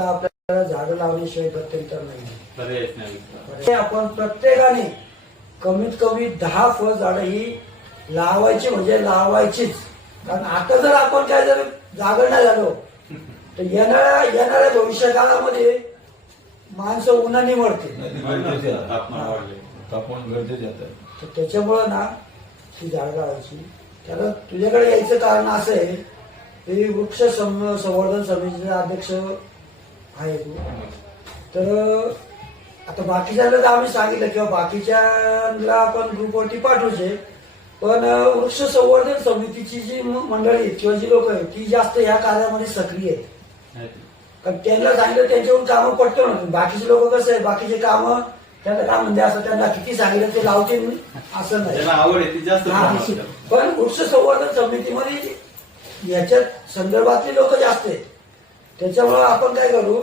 आपल्याला झाडं लावण्याशिवाय गत्यंतर पर्यायच नाही. नाही. आपण प्रत्येकाने कमीत कमी 10 फळ झाडं ही लावायची म्हणजे लावायचीच. कारण आता जर आपण काय जर जागर नाही झालो तर येणाऱ्या भविष्य काळामध्ये माणसं उन्हाने मरतील. तापमान गरजेचे आहे. तर त्याच्यामुळं ना ती झाडं लावायची. त्याला तुझ्याकडे यायचं कारण असं आहे की वृक्ष संवर्धन समितीचे अध्यक्ष आहे तू. तर आता बाकीच्याला तर आम्ही सांगितलं किंवा बाकीच्याला आपण ग्रुपवरती पाठवूचे, पण वृक्ष संवर्धन समितीची जी मंडळी किंवा जी लोक आहेत ती जास्त या कार्यामध्ये सक्रिय आहेत. कारण त्यांना सांगितलं त्यांच्याकडून कामं पटकन होतील. बाकीचे लोक कसं आहे, बाकीचे कामं त्यांना काय म्हणजे असं त्यांना किती सांगितलं ते लावतील असं नाही. आवड आहे ती जास्त. पण वृक्ष संवर्धन समितीमध्ये याच्या संदर्भातली लोक जास्त आहेत. त्याच्यामुळे आपण काय करू,